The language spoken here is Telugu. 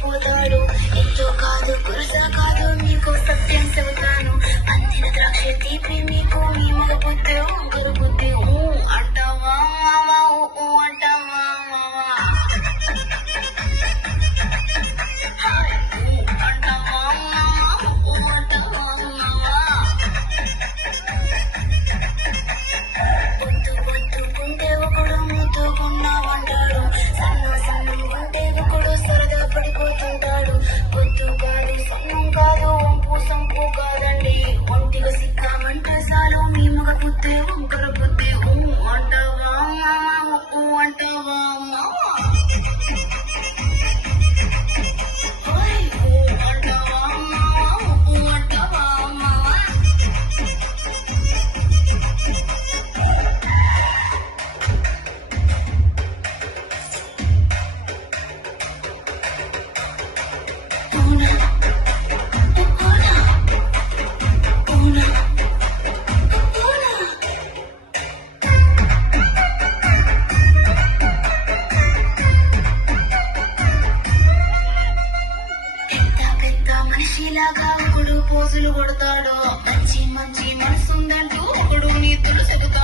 మురిసిపోతాడు. ఎంతో కాదు కురసా కాదు నీకు సత్యం చెబుతాను. అందిన ద్రాక్ష తీపి నీకు నీ మగ బుద్ధి వంకర బుద్ధి. అంటావా మావా అంటావా మావా అంటావా మావా అంటావా మావా. పొద్దుకుంటే ఒకడు ముద్దుకున్నామంటాడు. సన్నం సన్నం ఉంటే ఒకడు సరదా పడిపోతుంటాడు. పొద్దు కాదు సన్నం కాదు వంపు సంపు కాదండి. ఒంటిగా సిక్కామంటే చాలు మీ మగ బుద్ధి వంకర బుద్ధి. అంటావా మావా అంటావా మావా అంటావా మావా అంటావా మావా. పెద్ద మనిషిలాగా ఒకడు పోజులు కొడతాడు. మంచి మంచి మనసుందంటూ ఒకడు నీతులు చెబుతాడు.